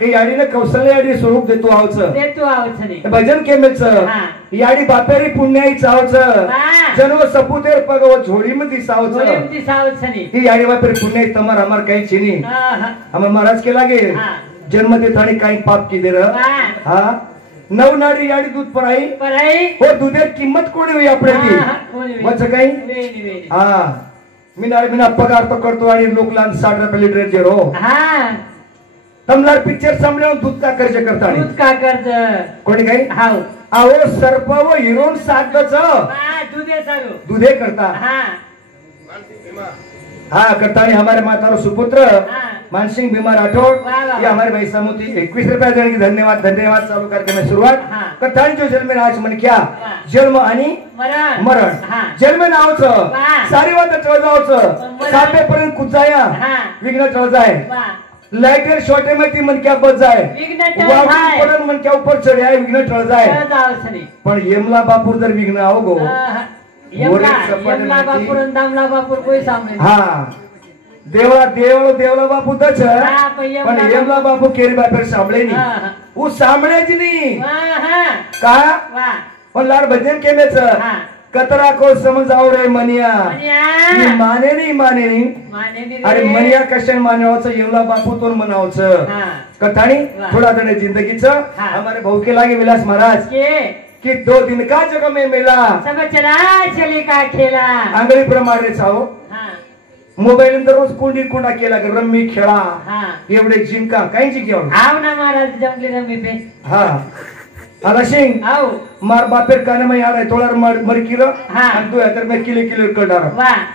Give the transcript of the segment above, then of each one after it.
हे याडीने कौशल्य याडी स्वरूप देतो आवच भजन केमेच याडी बापेरी पुण्याई चावच जन्म सपुतेर पगव झोडी मध्ये सावच ही याडी बापेरी पुण्याई तमार हमार काही चिनी हमार महाराज के लागे जन्म दे थानी काही पाप की दे हा नव नाडी याडी दूध पराई और दूधेर किंमत कोणी हुई आपल्याची वच काही हा मी पगार तो करतो आणि लोकलान 60 रुपये लिटर जेरो तमलार पिक्चर समले दूध का कर्ज करता दूध का कर्ज कोणी काही हाव आवो सर्प व हिरोन सागच दूधे करता हाँ करता हमारे माता सुपुत्र मानसिंह बीमा राठौड़ ये हमारे भाई सामूती 21 रुपया देने की धन्यवाद चालू करके मैं शुरुआत करता जो जन्म आज मन क्या जन्म आणि मरण जन्म नावच सारी बात टळ जावच सापे पर्यंत कुचाया विघ्न टळ जाय लाइटर शॉर्टे में ती मन क्या बच जाए पडन मन क्या ऊपर चढ़ जाए विघ्न टळ जाए पण यमला बापूर जर विघ्न आओ गो देवला बापू तच पण यमला बापू केरी बापेर सांभळे नी उ सांभळे जी नी का पण लाड भजन केमेच कतरा को समझ आओ रे मनिया माने नी अरे मनिया कशन मानवाच यमला बापू तो मनावच कथाणी थोड़ा तने जिंदगीच हमारे भाऊ के लागे विलास महाराज कि 2 दिन का जगह में मेला सब चला चले का खेला आंगळी प्रमाणे चाव मोबाईल नंतर रोज कुंडा केला रम्मी खेळा एवढे जिंका काही जिंक्यावर आव ना महाराज जमले रम्मी पे हा आला सिंग आव मार बापेर काने में यार तोळार मर किलो आणि तू तर मैं किलो कडार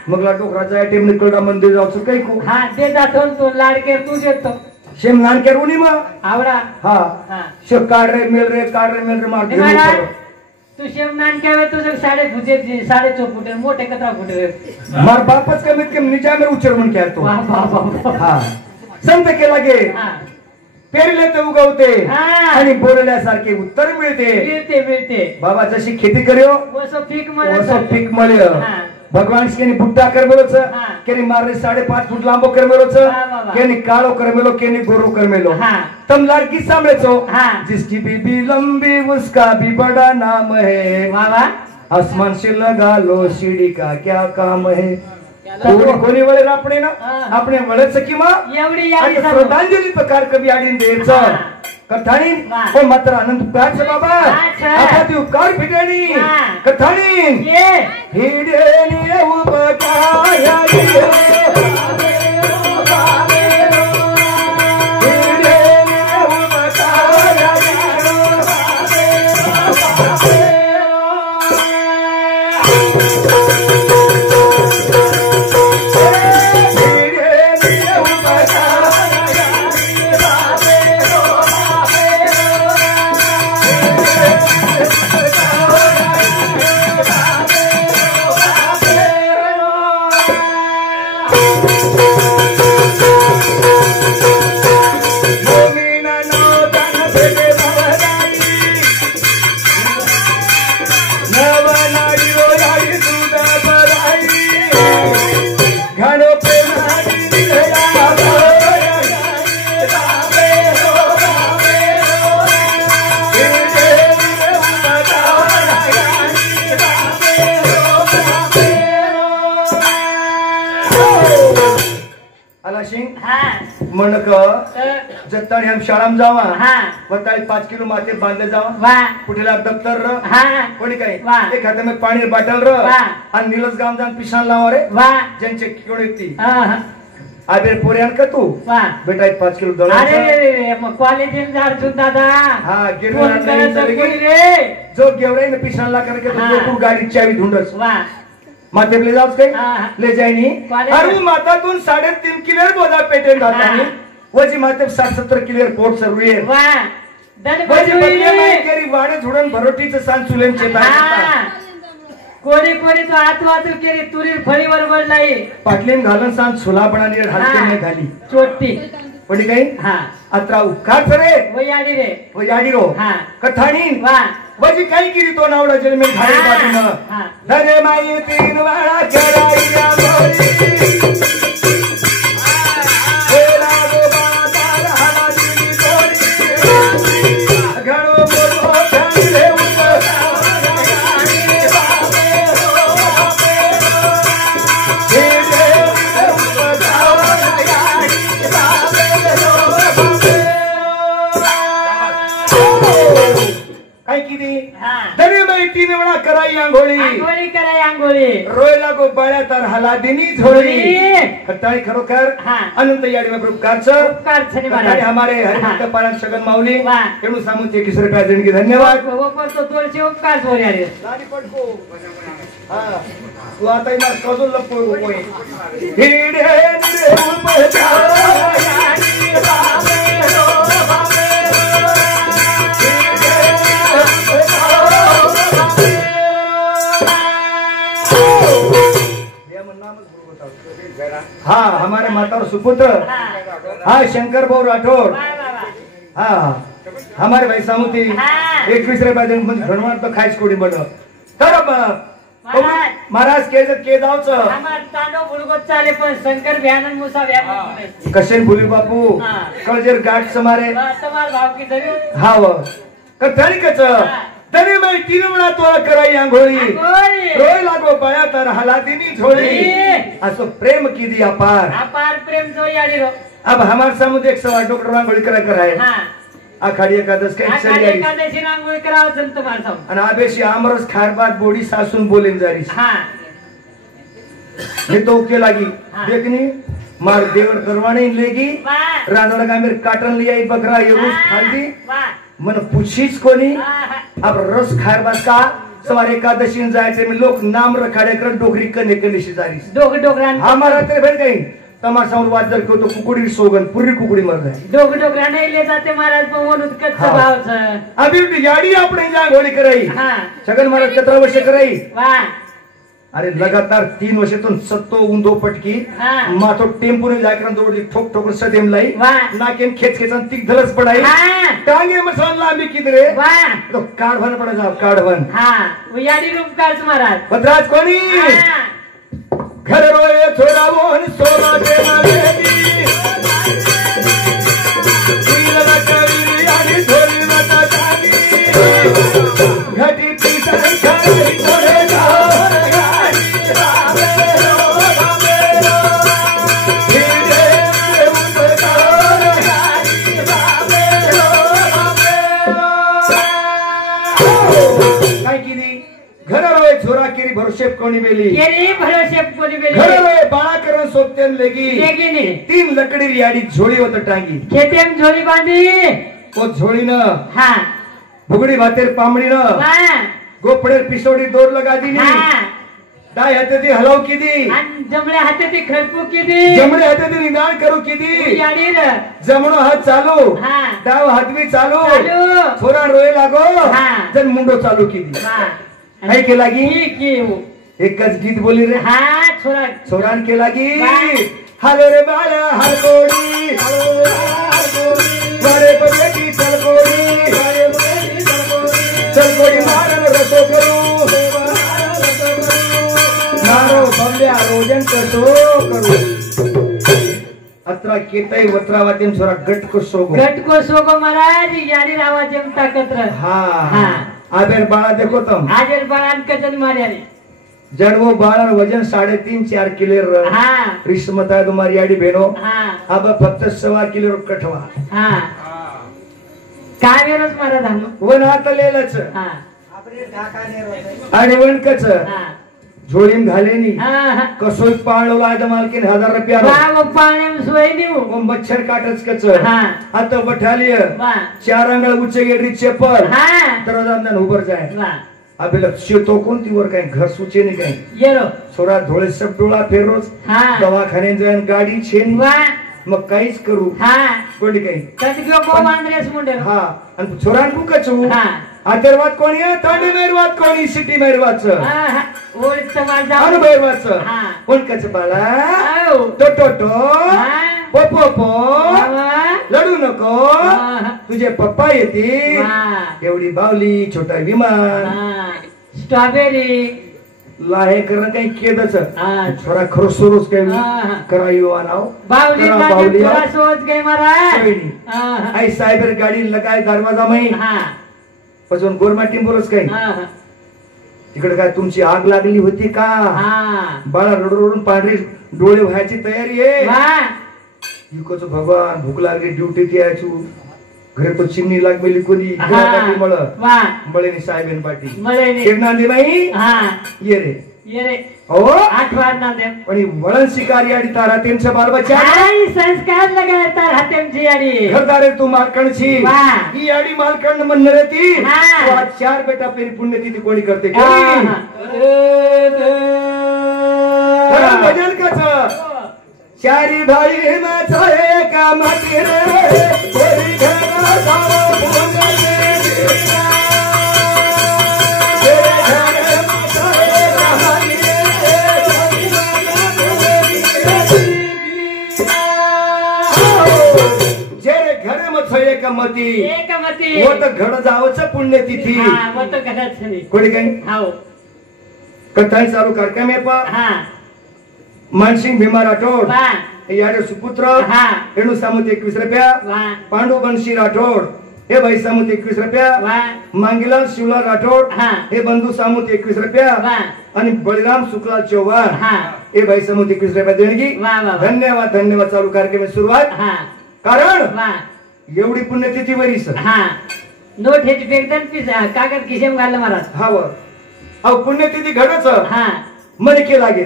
मग ला डोकराचा टीम ने कडा मंदिर जावचं काही को हा ते जातो तो लाडके तू देतो शेम नान के रुनी मा आवडा हा शो काढ रे मिल रे मार दे तू शेम नान के वे तुझे 4.5 फुटे मोठे कतरा फुटे मार बापच कमीत कमी निजा में उचर मन क्या तो हा संत के लगे पेरले ते उगवते आणि बोलल्यासारखे उत्तर मिळते बाबा जशी खेती करियो वसो पीक मळ्यो भगवान के बुट्टा कर मेलो केनी मारे 5.5 फुट लांबो कर मेलो केनी काळो कर मेलो केनी गोरो कर मेलो तम लड़की सामने जिसकी बीबी लंबी उसका भी बड़ा नाम है आसमान से लगा लो सीढ़ी का क्या काम है कोणी वळे आपणे ना आपणे वळच किंवा एवढी श्रद्धांजली प्रकार कवी आडीन द्यायचं कथाणी पण मात्र आनंद प्याच बाबा आता ती उपकार फिटेणी कथाणी हिडेनी उपकाया मनक जत्तानी हम शाळा में जावा बताई 5 किलो माते बांधले जावा कुठेला दफ्तर कोणी काही एक हाते में पाणी बाटल र आणि नीलस गाम जान पिशान लावा रे ज्यांचे कोणी ती आबे पोऱ्यान का तू बेटा 5 किलो दळा अरे मग क्वालिटी जार छु दादा हां रे जो गेवरे ने पिशान ला करके तू गाडी चावी ढूंढस माते ले जाओ ले जायनी अरे माता तुम 3.5 किलो बोधा पेटेन जाता वजी माते 60-70 किलो पोट सर्वे वजी बदले में केरी वाडे झुडन भरोटीचे सान सुलेम चेता कोणी तो आतवातू केरी तुरी फळीवर वळलाई पाटलीन घालन सान सुला बनानी हलते में घाली चोट्टी कोणी काही हां अत्रा उखार रे वयाडी रो हां कथाणी वजी काही किरी तो नावडा जल में घाई बाजून धरे माई 3 वाळा कराईया मोरी हेला गो बातार हाला दिली गोरी कराई आंघोळी आंघोळी कराई आंघोळी रोय लागो बळ्या तर हलादिनी झोळी खट्टाळी खरोखर अनंत याडी उपकारचं उपकारचं महाराज हमारे हरिभक्त पारायण शगन माऊली केणू सामून 21 रुपया देणगी धन्यवाद वो करतो तोळचे उपकार झोरी अरे गाडी पटको हां तू आता इना कजून लपो कोई हिडे निरे उपजा यानी बाबे रो बाबे हाँ हमारे माता और सुपुत्र हाँ शंकर भाऊ राठौर हाँ हमारे भाई सामुती 21 रुपया धन्यवाद तो खायच कोडी बन तर महाराज के जावच चाले पण शंकर भ्यान मुसा भ्यान कशे भुली बापू कळजेर गाठ समारे तुम्हार भाव की धरी हाँ वो कथानी कच तरी मैं 3 वेळा तोळा कराई आंघोळी रोय लागो बळ्या तर हलादिनी झोळी असो प्रेम की दी अपार अपार प्रेम जोई आडी रो अब हमारे सामने एक सवाल डॉक्टर आंघोळी कराय हां आखाडी एकादश काही आखाडी एकादशी आंघोळी कराव संत मारतो आणि आबेशी आमरस खारबात बोडी सासून बोलेन जारी हां हे तो के लागी देखनी मार देवर करवाने लेगी राजवाड़ा का मेरे काटन लिया बकरा ये रोज खाली मन पूछीच कोणी अब रस खारबात का सवार एकादशी जायचे में लोग नाम रखाड़े कर डोगरी कने कनेशी जारी डोगरान हमारा तेरे भेट गई तमाशावर वाद जर तो कुकुडी सोगन पूरी कुकुडी मर जाए डोगरा नहीं ले जाते महाराज पण उत्कट भाव अभी याडी आपणे जा गोळी कराई छगन महाराज 17 वर्ष कराई अरे लगातार 3 वर्षातून सत्तो उंदो पटकी माथो टेम्पो ने जाकर दौड़ ठोक ठोक सदेम लाई नाकेन खेच खेचन तिक धलस पड़ाई टांगे मसान लांबी किधरे तो काढवन पड़ा जाओ काढवन वो याडी रूप काच महाराज भद्राज कोणी घर रोए छोरा मोहन सोना के नालेदी दिलला करी आडी धोरी मता जानी घटी पीतर खाई थोड़े भरोसे कोणी बेली भरोसे कोणी बेली घर बाळा करून सोबतेन लेगी 3 लकडी याडी झोळी होत टांगी खेतेम झोळी बांधी ओ झोळी न भुगडी भातेर पामडी न गोपडेर पिसोडी दोर लगा दिली डाय हाते ती हलाव कीदी जमणे हाते ती खरपू कीदी जमणे हाते ती निदान करू कीदी याडी जमणो हात चालू डाव हातवी चालू थोडा रोय लागो जन मुंडो चालू कीदी काय के लागी एकच गीत बोली रे छोरान के लागी हलो रे बाळा हलकोडी बरे बरे की चलकोडी चलकोडी मारन रसो करू मारो बंद्या रोजन कसो करू अत्रा केतई वत्रावातीम छोरा गट को सोगो महाराज यानी रावा जम ताकत र हां आबेर बाळा देखो तुम आबेर बाळान कजन मार्यारी जड़वो बाळा वजन 3.5-4 किलो हां रिश्मता तुम्हारी याडी बहनो हां अब फक्त 1.25 किलो कठवा हां काय वेरच मारा धाम वन हात लेलच हां आपले ढाका आणि वणकच हां झोळीम घालेनी कसोय पाळवला आज मालकीन 1000 रुपया वाव पाण्याम सोय देऊ वो मच्छर काटच कच आता बठालिय 4 अंगळ उच्च गेडी चप्पल दरवाजान उभर जाय अबे लक्ष्य तो कोणती वर काय घर सुचे नाही काय येरो सोरा धोळे सब डोळा फेरोज दवाखाने जायन गाडी छेन मग काहीच करू कोणी काही कदग्यो को मांद्रेस मुंडे आणि छोरान को कचू आदरवाद कोणी तांडी मेरवाद कोणी सिटी मेरवाच ओळीत माझा अनु मेरवाच कोण कच बाळा तो तो तो पो पो पो लडू नको तुझे पप्पा येतील एवढी बावली छोटा विमान स्ट्रॉबेरी लाहे करण काही केदच छोरा खरो सोरोस काही करायो आनाव बावली बावली थोड़ा सोच गए महाराज आई साइबर गाडी लगाय दरवाजा मै पजून गोरमा टिंबोरच काही तिकडे काय तुमची आग लागली होती का बाळा रडून पांढरे डोळे व्हायची तयारी आहे इकोच भगवान भूक लागली ड्यूटी यायचू घरे तो चिमणी लागलेली कोणी मळेनी साहेबेन पाटी नांदे बाई ये रे हो आठवण ना दे पण वळण शिकारी आणि तारा त्यांच्या बालबच्चा संस्कार लगाता राहतेमची आणि घरदारे तू मालकणची ही आडी मालकण म्हणणार ती 4 बेटा पेरी पुण्यतिथी कोणी करते भजन कस चारी भाई माझा एका माती रे एकमती वो तर घड जावचं पुण्यतिथी कोणी काही कथाई चालू कार्यक्रम आहे मानसिंग भीमा राठोड याडे सुपुत्र रेणू सामंत 21 रुपया पांडू बनशी राठोड हे भाई सामंत 21 रुपया मांगीलाल शिवलाल राठोड हे बंधू सामंत 21 रुपया आणि बळीराम शुक्लाल चौहान हे भाई सामंत 21 रुपया देणगी धन्यवाद धन्यवाद चालू कार्यक्रम सुरुवात कारण एवढी पुण्यतिथी वरीस नोट हेच एकदम कागद खिशेम घाललं महाराज अहो पुण्यतिथी घडच मन के लागे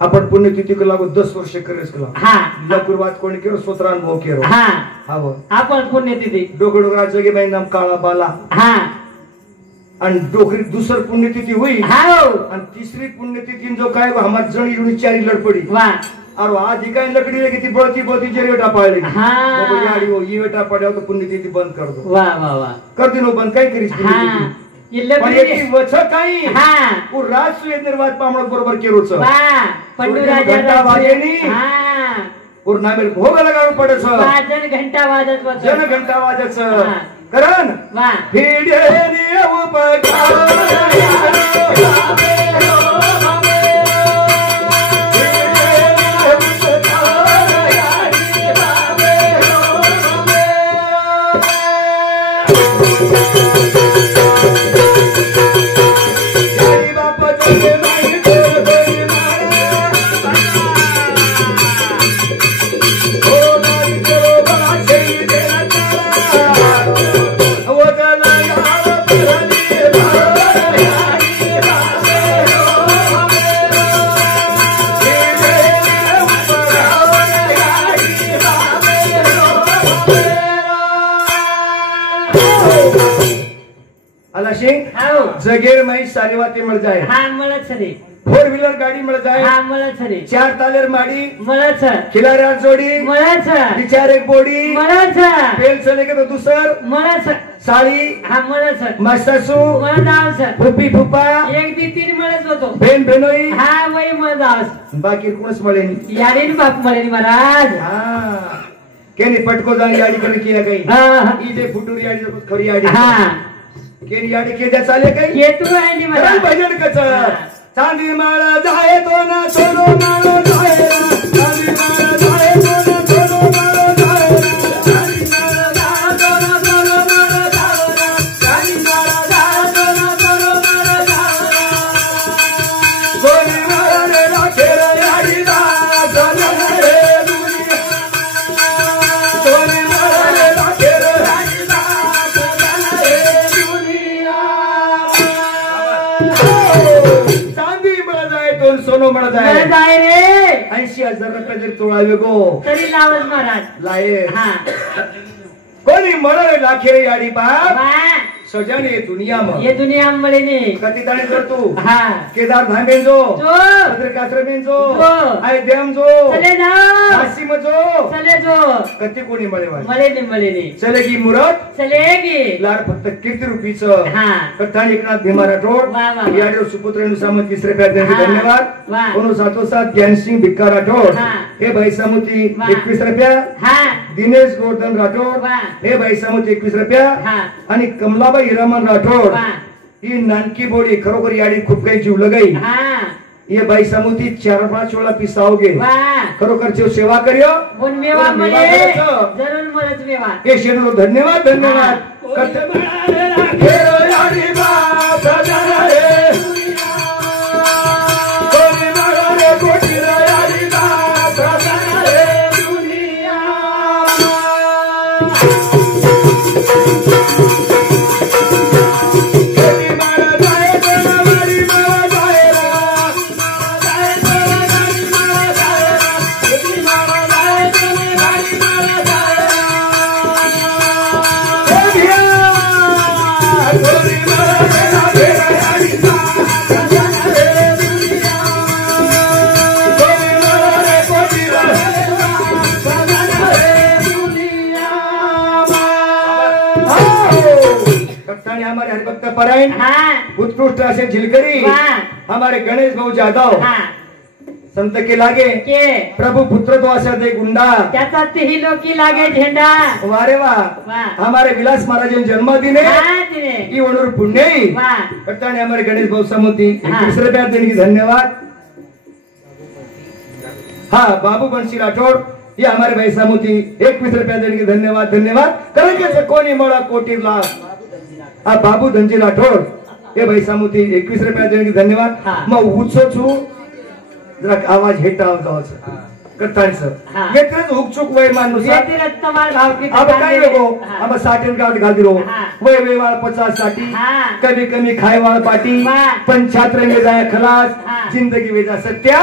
आपण पुण्यतिथी को लागू 10 वर्ष करेस केला गुरुवात कोणी केरो स्वतरान भाऊ केरो आपण पुण्यतिथी डोकडोगरा जोगे बाई नाम काळा बाला आणि डोकरी दुसर पुण्यतिथी हुई आणि तिसरी पुण्यतिथी जो काय हमार जण युनी चारी लडपडी और आधी काय लकड़ी लगी थी बढ़ती बढ़ती जेरी बेटा पाड़ी यारी वो ये बेटा पड़े तो पुण्यतिथि बंद कर दो वाह वाह वाह कर दिनो बंद काय करीस पुण्यतिथि ये लकड़ी वछ काही वो राज सुये निर्वात पामण बरोबर केरोच वाह पंडू राजा घंटा वाजेनी और नामेल भोग लगाव पडस जन घंटा वाजत जन घंटा वाजच करण वाह भिडे रे उपकार जगेर माई सारीवाती मिल जाए मिळत सरी 4 व्हीलर गाडी मिल जाए मिळत सरी 4 तालेर माडी मिळत खिलाऱ्या जोडी मिळत विचार एक बोडी मिळत पेल चले के तो दूसर मिळत साडी मिळत मासासू मिळत फुप्पी फुप्पा 1 2 3 मिळत होतो बेन बेनोई वही मिळत बाकी कोणच मिळेनी यारी बाप मिळेनी महाराज केनी पटको जाणी याडी कर किया काही इजे फुटुरी याडी खरी याडी केनी याडी के चाले काही ये तू आहे नी मला भजन कच चांदी माळा जाए तो ना सोनो माळा जाए चांदी माळा जाए तो ना सोनो माळा जाए चांदी माळा जाए तो ना सोनो माळा जाए चांदी माळा जाए तो ना सोनो माळा जाए कोणी माळा रे राखेर याडी दा जाने रे दुनिया कोणी माळा रे राखेर याडी दा जाने रे दुनिया सोनो म्हणत आहे रे 80,000 रुपये जरी तोळावे गो तरी लावत महाराज लाये कोणी म्हणाले लाखे याडी बाप सजन ये दुनिया मळे ने कति दाणे कर तू केदार धामेन जो भद्रकाश्र में जो आय देम जो चले जाओ काशी में जो चले जो कति कोणी मळे ने चलेगी मुरत चलेगी लाड फक्त कीर्ती रूपीच कथान एकनाथ भीमा राठोड याडे सुपुत्र सामंत 30 रुपया धन्यवाद कोण साथोसाथ ज्ञानसिंह भिक्का राठोड हे भाई सामुती 21 रुपया दिनेश गोवर्धन राठोड हे भाई सामुती 21 रुपया आणि कमलाबाई हिरामन राठोड ही नानकी बोडी खरोखर याडी खूप काही जीव लगाई ये भाई सामुती 4-5 वेळा पिसाओगे खरोखर जीव सेवा करियो मेवा मळे जरूर मळच मेवा हे शेणो धन्यवाद धन्यवाद याडी बाप सजना रे कोणी मारे कोटी याडी बाप सजना रे दुनिया कप्तानी हमारे हरिभक्त परायण उत्कृष्ट असे झिलकरी हमारे गणेश भाऊ जाधव संत के लागे प्रभु पुत्र तो असा दे गुंडा त्याचा तेही लोकी लागे झेंडा वारे वा हमारे विलास महाराज जन्मदिन की वणूर पुण्य कप्तानी हमारे गणेश भाऊ समोती 21 रुपया देने की धन्यवाद। हाँ बाबू बंशी राठौड़ ये हमारे भाई सामूती 21 रुपया देने की धन्यवाद धन्यवाद करेंगे कोणी मोड़ा कोटी लाभ हाँ बाबू धनजी राठौड़ ये भाई सामूती 21 रुपया देने की धन्यवाद। मैं उत्सव छू जरा आवाज हेटाव गावचा करताय सर येतेच हुकचुक वय माणूस येतेच तुम्हाला भाव की अब काय लोगो अब 60 गावट घाल दिलो वय वेवाळ 50 साठी कभी कमी खाय वाळ पाटी पण छात्र में जाय खलास जिंदगी वेजा सत्या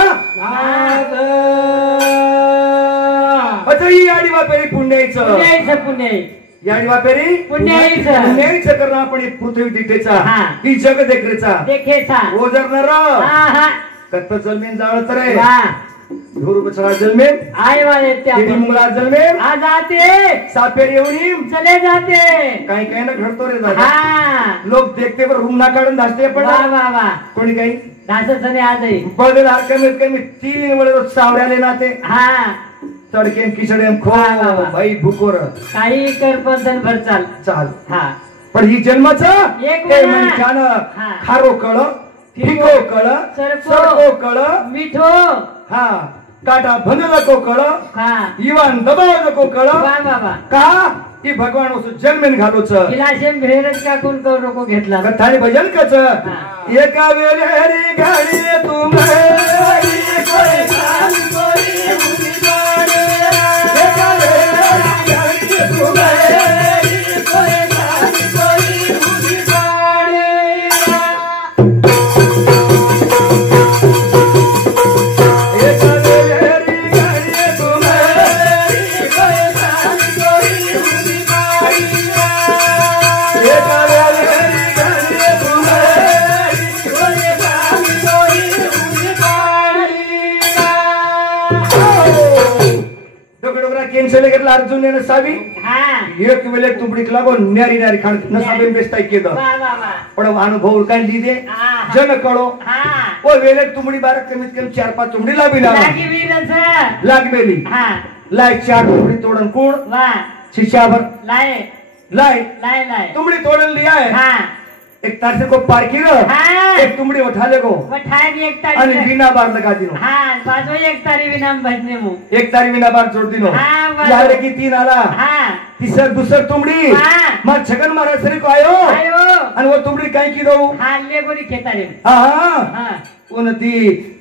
अच्छा ही आडी वापेरी पुण्याईचं पुण्य याडी वापेरी पुण्याईचं करणं आपण पृथ्वी दिठेचा ही जग देखरेचा ओजर नर कत्त जलमेन जाळत रे धूर बचरा जलमेन आय वाले त्या मुंगळा जलमेन आ जाते सापेर येऊन चले जाते काही काही ना घडतो रे दादा लोक देखते पर रूम ना काढून धासते पण वा कोणी काही धासत नाही आजही पडले कमीत कमी 3 वेळ सावऱ्याले नाते तडकेन किचडेन खो भाई भुकोर काही कर बदल भर चाल पण ही जन्माचं एक खारो कळ फिको कळ सरको कळ मिठो काटा भंगला कळ इवान दबाव को कळ का ही भगवान उसो जन्मेन घालोच गिलाशेम भेरच का कोण करू नको घेतला कथाने भजन कच एका वेळे हरी गाडी अर्जुन ने सावी एक वेले तुमड़ी लागो न्यारी न्यारी खान नसाबे बेस्ताई केद पण अनुभव काय लीदे जन कळो ओ वेले तुमड़ी बार कमीत कमी 4-5 तुमड़ी लागबेली लाय 4 तुमड़ी तोडन कोण शिष्यावर लाय तुमड़ी तोडन लिया है एक तार से को पार की एक तुमड़ी उठा ले को एक तारी आणि बिना बार लगा दिनो बाजू एक तारी बिना भजने मु एक तारी बिना बार जोड़ दिनो यारे की 3 आला तीसर दूसर तुमड़ी मग छगन महाराज सरी को आयो आणि वो तुमड़ी काय की दो ले गोरी खेतारे उन्नती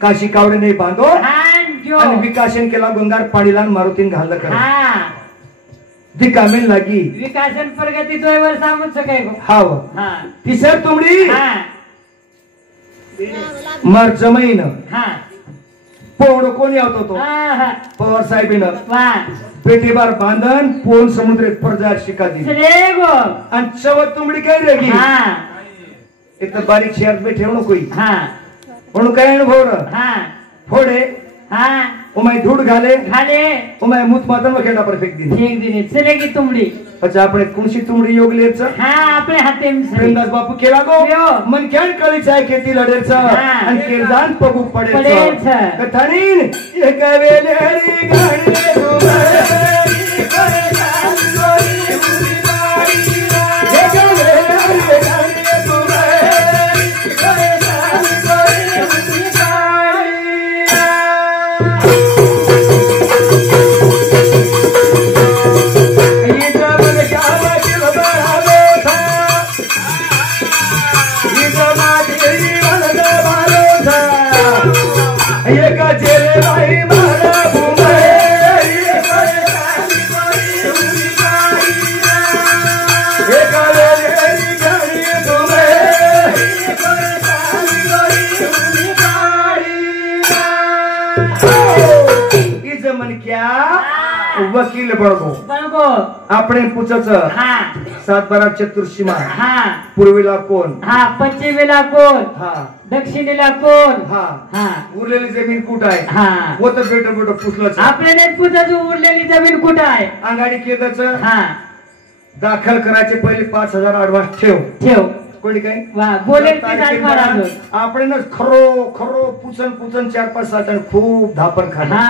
काशी कावडे नाही बांधो आणि विकासन केला गंगार पाडीला मारुतीन घाललं कर दिकामेल लागी विकासन प्रगती तो वर सामूच काय हाव तिसर तुमडी मर जमीन पोड कोणी आवतो तो पवार साहेबीन पेटीबार बांधन पोन समुद्र परजार शिका दिली आणि चवत तुमडी काय रेगी एक तर बारीक शेअर पे ठेवू नको म्हणून काय अनुभव फोडे उमाय धूड़ घाले उमाय मुत मातन वखेडा पर फेक दिन चलेगी तुमड़ी अच्छा अपने कुंशी तुमड़ी योग लेच आपले हाते प्रेमदास बापू केला गो मन खेळ कळी चाय खेती लढेच आणि किरदान पगू पडेच कथानीन एक वेले हरी गाडी तुमरी परेशान कोई मुरी गाडी एक वेले हरी गाडी तुमरी परेशान कोई मुरी गाडी वकील बळगो आपण पूछच 7-12 चतुर्सीमा पूर्वेला कोण पश्चिमेला कोण दक्षिणेला कोण उरलेली जमीन कुठं आहे वो तर बेट पुसलं आपल्याला पूछच उरलेली जमीन कुठं आहे अंगाडी केदच दाखल करायचे पहिले 5,000 ऍडव्हान्स ठेव कोणी काही आपण खरो खरो पुचन 4-5 सात खूप धापण खाल्ला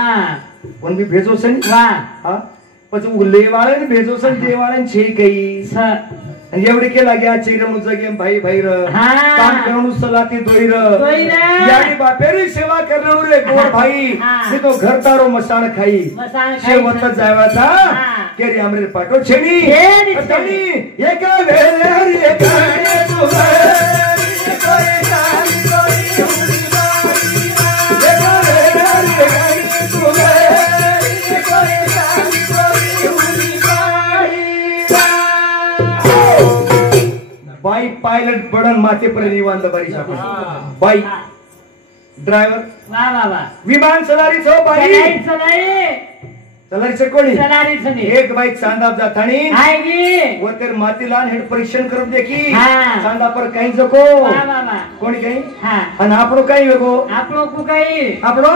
पण मी भेजोस પછી લેવાળે ભેજોસ દેવાળે છે કઈ એવડે કે લાગ્યા ચીરણું જગ્યા ભાઈ ભાઈ ર કામ કરવાનું સલાતી દોઈ ર યાની બાપેરી સેવા કરવાનું રે ગોર ભાઈ સીધો ઘર તારો મસાણ ખાઈ છે વત જાવા તા કેરી આમરે પાટો છેની તણી એક વેલે રે કાણે તુમે કોઈ સારી કોઈ ઉડી મારી એક વેલે રે કાણે તુમે કોઈ સારી बाई पायलट बडन माथे पर निवांत बाई बाई ड्रायव्हर विमान सलारी छो बाई सलारी कोणी एक बाई चांदाप जातानी वरकर मातीला हेड परीक्षण करून देखी चांदा पर काही जको कोणी काही आणि आपणो काही वेगो आपणो को काही आपणो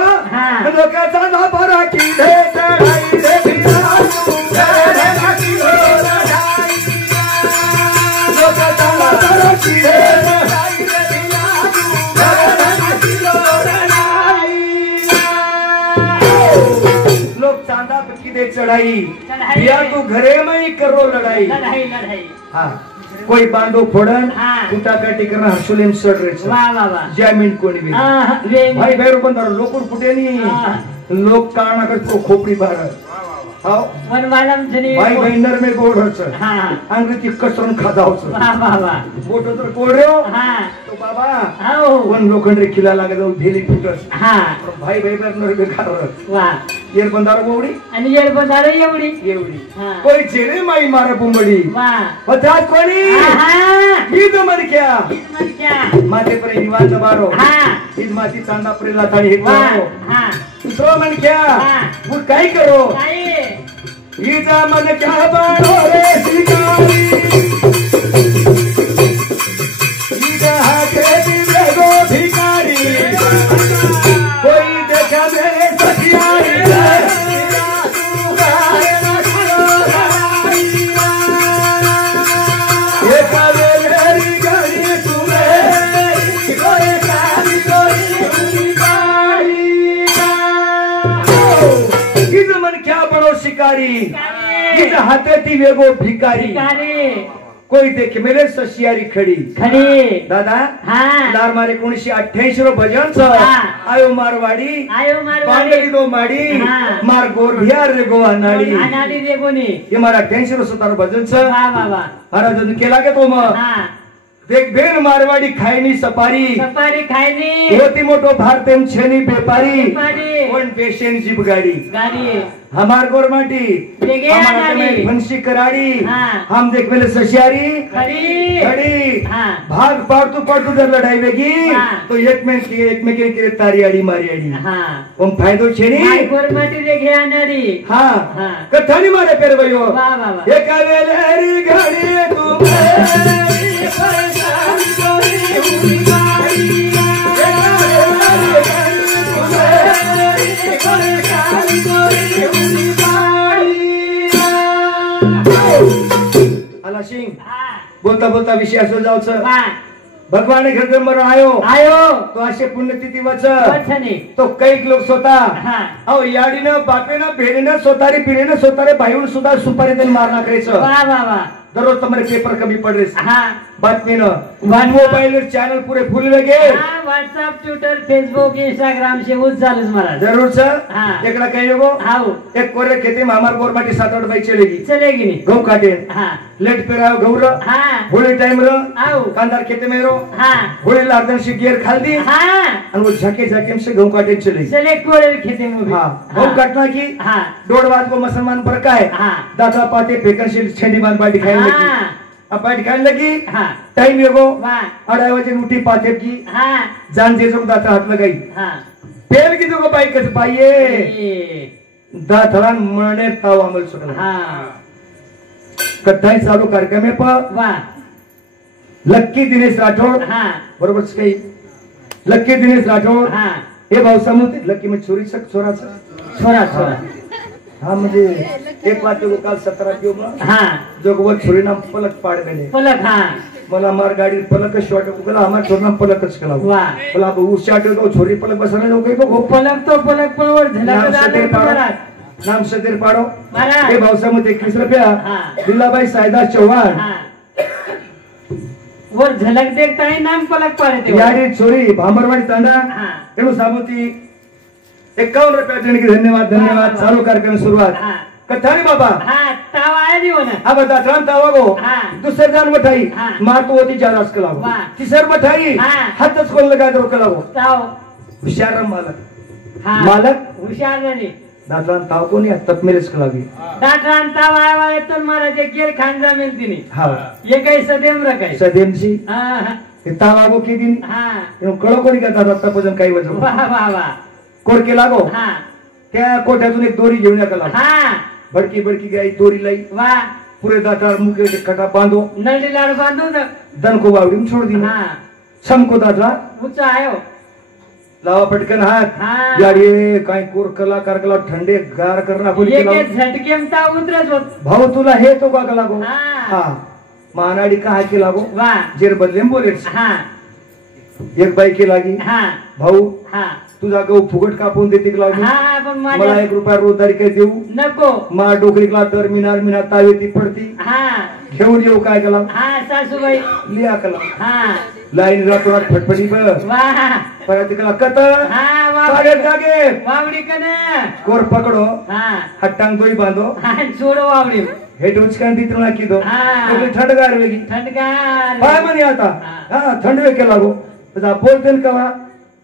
लोका चांदा पर की दे चढाई रे भिरा रे राखी रे लढाई लोका चांदा पर की दे चढाई रे भिरा रे राखी रे लढाई लोक चांदा पर की दे चढ़ाई या तू घरे में करो लड़ाई हाँ कोई बांधो फोड़न कुटा काटी करना हर्षुलेम सड़ रे जमीन कोणी भी भाई भैरू बंदार लोकुर फुटे नी लोक कारणा कर खोपड़ी बाहर आओ वनवालम जनी भाई बहिनर में गोड होच अंग्रेजी कसरून खादा होच बोटो तर कोड्यो तो बाबा आओ वन लोखंडे खिला लागे जाऊ ढेली फुटस भाई भाई बहिनर बेकार वाह येर बंदार गोवडी आणि येर बंदार एवढी कोई जेरे माई मारे बुंबडी वाह होता कोणी ही तो मर क्या माथे पर निवांत बारो इज माती चांदा परेला ताणी हे करो दुसरो मन क्या वो काय करो ईजा मन क्या बाणो रे शिकारी ईजा हाथे दिले गो भिकारी कोई देखा मेरे सखियारी तू गाए न करो एक वेलेरी गाड़ी तुम्हें कोई काली कोई गाड़ी ईजा मन क्या बड़ो शिकारी ईजा हाथे ती वेगो भिकारी कोई देखे मेरे सशियारी खड़ी दादा लार मारे 1988 रो भजन छ आयो मारवाड़ी बांगली दो माड़ी मार गोर बिहार रे गोवा नाड़ी रे कोनी ये मारा 88 रो सतारो भजन छ अरे जन केला के तो म देख बेन मारवाड़ी खायनी सपारी खायनी होती मोटो भारतेम छेनी बेपारी वन पेशेंट जीप गाड़ी हमार गोरमाटी हमारा में फंसी कराड़ी हम देख मेले सशियारी खड़ी भाग पड़तू जर लड़ाई वेगी तो एक में के तारी आड़ी मारी आड़ी हम फायदो छेनी गोरमाटी देखे आनाड़ी हां कथानी मारे पेर भयो एक वेलेरी घड़ी तुम्हें आला सिंह बोलता बोलता विषय असो जाऊच भगवान घर मर आयो तो असे पुण्यतिथी वच तो कई लोक स्वतः अहो याडीनं बापेनं भेडीनं सोतारी पिढीनं सोतारे भाईहून सुद्धा सुपारी देऊन मारणा करायचं दररोज तुम्हारे पेपर कमी पड़ रहे बातमीनं मोबाइल चैनल पूरे फुल लगे व्हाट्सएप ट्विटर फेसबुक इंस्टाग्राम से उस चालूच मारा जरूर सर एकड़ा कहीं लोगो एक कोरे खेती में हमार गोरमाटी 7-8 बाई चलेगी नहीं गौ काटे लेट पे रहो गौर होली टाइम रो कांदार खेते में रो होली लार्दन से गियर खाल दी और वो झके झके से गौ काटे चले कोरे खेते में गौ काटना की 1:30 बात को मुसलमान पर का है दादा पाटे फेकन से छंडी बांध बाटी खाए अब बैठ खाने लगी टाइम एगो 2:30 बजे उठी पाते की जान जे जो दाता हाथ लगाई पेल की जो बाइक कैसे पाइए दाथळान मरणे ताव अमल सुटला कथाई चालू कार्यक्रम में पर लक्की दिनेश राठौड़ बरोबर काही लक्की दिनेश राठौड़ हे भाऊ समुद्र लक्की में छोरा हा म्हणजे एक वाजता को काल 17 किलो हाँ जोगवत छोरी नाम पलक पाड़ गए पलक हाँ मला हमार गाड़ी पलक शॉट को हमार छोरी नाम पलक कला वाह बोला अब उस चाटे तो छोरी पलक बसने जो गई वो पलक तो पलक पर और झलक नाम सदर पाड़ो महाराज ये भाव समूह 21 रुपया हाँ दिल्लाबाई सायदास चौहान हाँ वो झलक देखता है नाम पलक पाड़े थे यारी छोरी भामरवाड़ी तांडा हाँ एवं साबुती 51 रुपया देने की धन्यवाद धन्यवाद चालू कार्यक्रम शुरुआत हाँ कथानी बाबा हाँ ताव आया नहीं होना अब दात्रान तावागो हाँ दूसरे जान मठाई हाँ मार तो होती जारास कलागो वाह तीसर मठाई हाँ हाथच कोण लगा दो कलागो ताव हुशार मालक हाँ मालक होशियार नहीं दात्रान ताव को नहीं तब मेरेच कलागी दाटरान ताव आया वाले तो महाराज एक गिर खांजा मिलती नहीं हाँ ये कहीं सदेम रखा है सदेम जी हाँ तावागो की दिन हाँ कळो कोणी का दाता पूजन काही वजन वाह वाह वाह कोड के लागो हाँ त्या कोठ्यातून एक दोरी घेऊन या कला हाँ भडकी भडकी गाई दोरी लाई वाह पुरे दातार मुके के कटा बांधो नली लाड़ बांधो तो दन को बावड़ी में छोड़ दी हाँ छम को दातरा ऊंचा आयो लावा पटकन हाथ हाँ गाडी काय कोर कलाकार कला ठंडे गार करना बोली ये केला के झटके में ता उतरच होत भाऊ तुला हे तो का लागो हाँ हा मानाडी का के लागो वाह जेर बदले में बोले हाँ एक बाई के लागी हाँ भाऊ हाँ तुझा गहू फुगट कापून देते की लागू हाँ पण मला माझ्या 1 रुपया रोज दारी काय देऊ नको मा डोकरी कला दर मिनार मिनार तावे ती पडती हाँ घेऊन येऊ काय कला हाँ सासूबाई लिया कला हाँ लाईन रातोरात फटफटी बर वाह परत कला कत हाँ वाह सागे जागे वावड़ी कने कोर पकड़ो हाँ हट्टांग दोई बांधो हाँ छोड़ो वावड़ी हेठ उचकान दितना की दो हाँ। तो ठंडगार वेगी ठंडगार पाय मनी आता हाँ थंड वे के लागो तसा बोलतेन कवा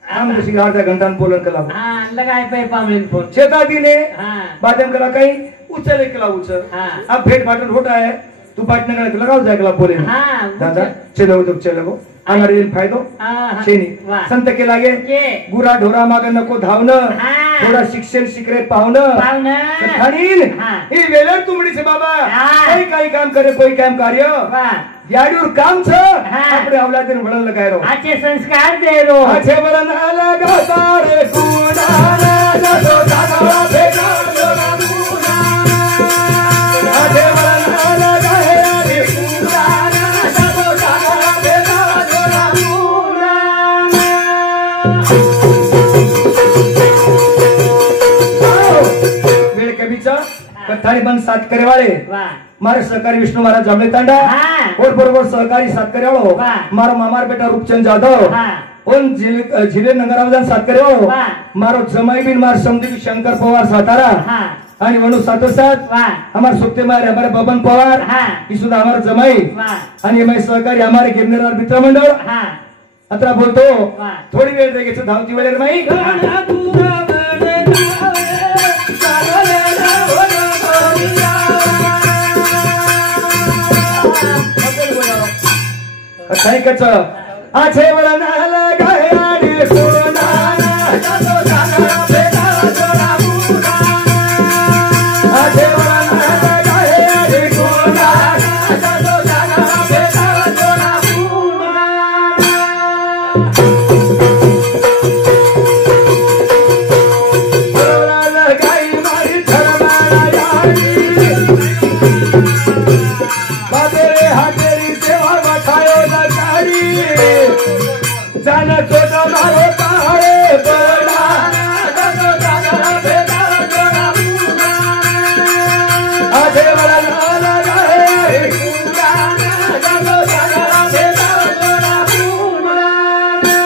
हम जशी अर्ध्या घंटान बोलन के लागो हाँ लगाए पे पामलिन फोन चेता दिने हाँ बादम कला काही उचले के लागो उचल हाँ अब भेट बाटन होता है तू बाटने का लगाओ जाए कला बोले हाँ दादा चलो तो चलो आनारी दिन फायदो हाँ शेनी वाह संत के लागे के गुरा ढोरा मागे नको धावणं हाँ थोडा शिक्षण शिकरे पावणं पावना कथानीन हाँ ही वेलर तुमडी से बाबा हाँ। कोई काही काम करे कोई काम कार्य वाह याडूर काम छ हाँ। આપણે અવલાદીને વળન લગાયરો अच्छे संस्कार दे रो આછે વળન લગાતા રે કુડાના જતો જાગવા ભેગા જોરા કુડાના આછે વળન લગાય રે કુડાના જતો જાગવા ભેગા જોરા કુડાના વેળ કે બીચા કથાની બંધ સાત કરે વાળે वाह मारे सहकारी विष्णु महाराज जांभळे तांडा हाँ और बरोबर सहकारी सातकरे वाळो वाह। मारो मामार बेटा रूपचंद जाधव हाँ और झिले नगरावदान सातकरे वाळो वाह। मारो जमाई बिन मार समदेवी शंकर पवार सातारा हाँ आणि वणू सातोसात वाह हमारे सुप्ते मारे हमारे बबन पवार हाँ ही सुद्धा हमारे जमाई वाह आणि हमारे सहकारी हमारे गिरनेरार मित्र मंडळ हाँ अत्रा बोलतो वाह थोडी वेळ देगे धावती वेळेर माई कथाई कच आछे वळन लगाय आडी सोनाना जतो जागरा भेगा जोरा मुनाना आछे वळन लगाय आडी सोनाना जतो जागरा भेगा जोरा मुनाना वळन लगाय मारी धरमाळा याडी बाबेरे हातेरी सेवा वठायो नकारी जान छोटा मारो काळे बडा जतो जागरा भेगा जोरा मुनाना आधे वळन लगाय कुडाना जतो जागरा भेगा जोरा मुनाना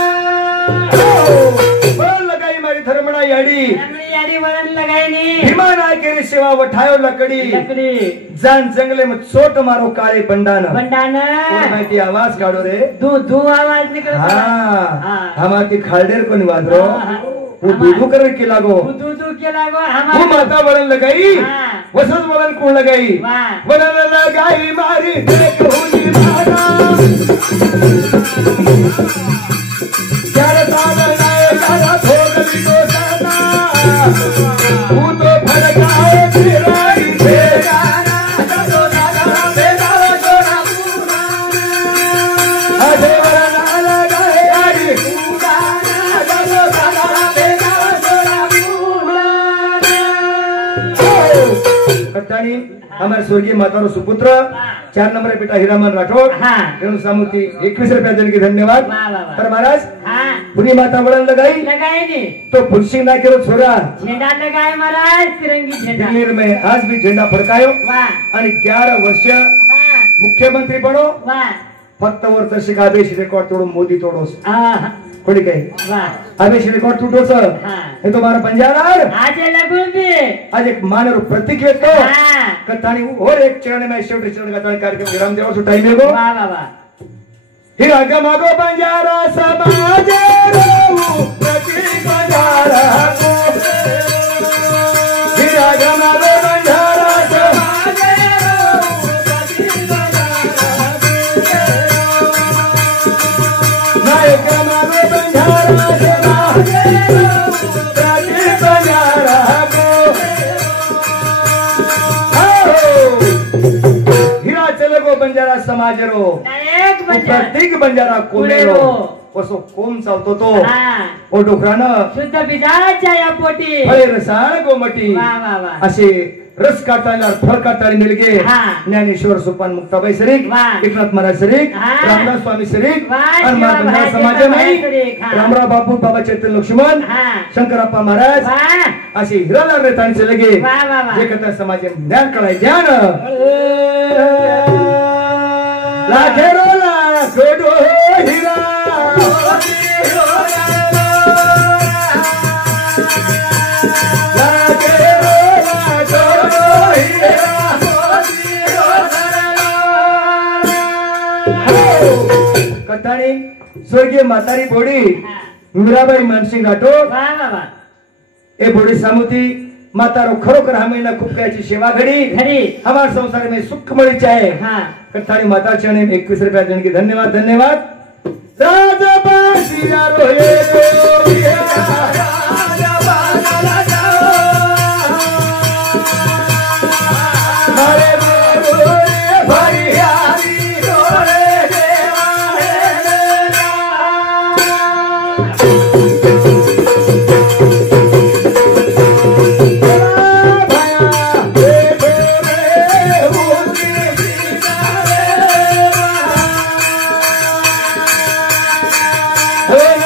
बोल लगाई मारी धर्मणा याडी हमने यारी वरण लगाई नी भीमा नायकेरी सेवा वठायो लकडी लकड़ी जान जंगले में चोट मारो काळे बंडान बंडाना कोण माहिती आवाज काढो रे धू धू आवाज निकल हाँ हाँ हमारी खालडेर को निवादरो हाँ। वो दूधू कर के लागो धू धू के लागो वो हमारे माता वलन लगाई हाँ वसंत वलन कोण लगाई वाह वलन लगाई मारी देख हुनी मारा चार साल नाय चारा भोगली तो सदा तू तो फड़काए फिराई भेगा जतो जागरा भेगा जोरा मुनाना आधे वलन लगाए आडी कुडाना जतो जागरा भेगा जोरा मुनाना हमारे स्वर्गीय माता सुपुत्र 4 नंबर बेटा हीरामन राठौड़ रेणु सामूती 21 रुपया देने के धन्यवाद। पर महाराज पूरी माता बड़न लगाई तो फुलसिंह ना केरो छोरा झेंडा लगाए महाराज, तिरंगी झेंडा दिल्ली में आज भी झेंडा फडकायो आणि 11 वर्ष मुख्यमंत्री बनो। फक्त वर्ष आदेश रेकॉर्ड तोडून मोदी तोडोस कोणी काय आदेश रेकॉर्ड तुटोस हे तो मारा पंजाब आज एक मानव प्रतीक येतो कथानी और एक चरण में शेवटी चरण कथानी कार्यक्रम विराम देवाचो टाइम येगो ही रागा मागो बंजारा समाज रो प्रतीक बंजारा को ही रागा मागो बंजारा समाज रो प्रतीक बंजारा नायक मागो बंजारा समाज रो प्रतीक बंजारा को हीरा चले गो बंजारा समाज रो प्रत्येक बंजारा कोलेरो कसो कोम चालतो तो ओ डोकरानं शुद्ध बिजाच्या या पोटी फळे रसाळ गोमटी असे रस काढताना फळ काढताना मिलगे ज्ञानेश्वर सोपान मुक्ताबाई सरीक एकनाथ महाराज सरीक रामदास स्वामी सरीक आणि बंजारा समाज नाही रामराव बापू बाबा चैतन्य लक्ष्मण शंकरप्पा महाराज असे हिरालाल रेतांचे लगे जे कथा समाज ज्ञान कळाय ज्ञान लाखेरोला गोडो हिरा कथाणी स्वर्गीय मातारी बोडी मीराबाई मानसिंग राठोड ए बोडी सामुती मातारो खरोखर हमें खूब कायची सेवा घडी हमारे संसार में सुख मळी चाहे कथाणी माता चरणे 21 रुपया देने के धन्यवाद धन्यवाद। राजबासिया रोए Hey!